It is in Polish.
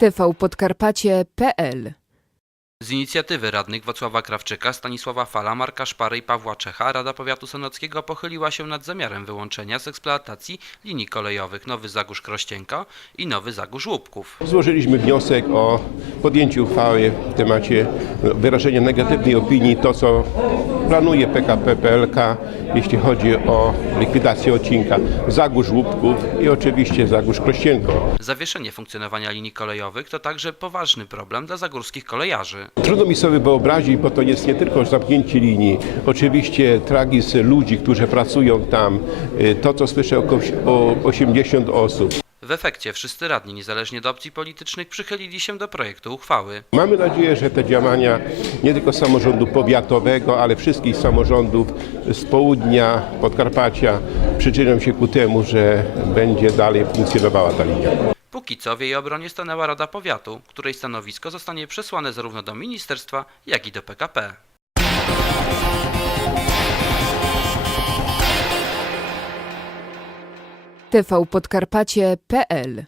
tvpodkarpacie.pl Z inicjatywy radnych Wacława Krawczyka, Stanisława Fala, Marka Szpary i Pawła Czecha Rada Powiatu Sonockiego pochyliła się nad zamiarem wyłączenia z eksploatacji linii kolejowych Nowy Zagórz Krościenko i Nowy Zagórz Łupków. Złożyliśmy wniosek o podjęcie uchwały w temacie wyrażenia negatywnej opinii, to co planuje PKP PLK, jeśli chodzi o likwidację odcinka Zagórz Łupków i oczywiście Zagórz Krościenko. Zawieszenie funkcjonowania linii kolejowych to także poważny problem dla zagórskich kolejarzy. Trudno mi sobie wyobrazić, bo to jest nie tylko zamknięcie linii, oczywiście tragizm ludzi, którzy pracują tam, y, to co słyszę około o 80 osób. W efekcie wszyscy radni, niezależnie od opcji politycznych, przychylili się do projektu uchwały. Mamy nadzieję, że te działania nie tylko samorządu powiatowego, ale wszystkich samorządów z południa Podkarpacia przyczynią się ku temu, że będzie dalej funkcjonowała ta linia. Póki co w jej obronie stanęła Rada Powiatu, której stanowisko zostanie przesłane zarówno do ministerstwa, jak i do PKP. tvpodkarpacie.pl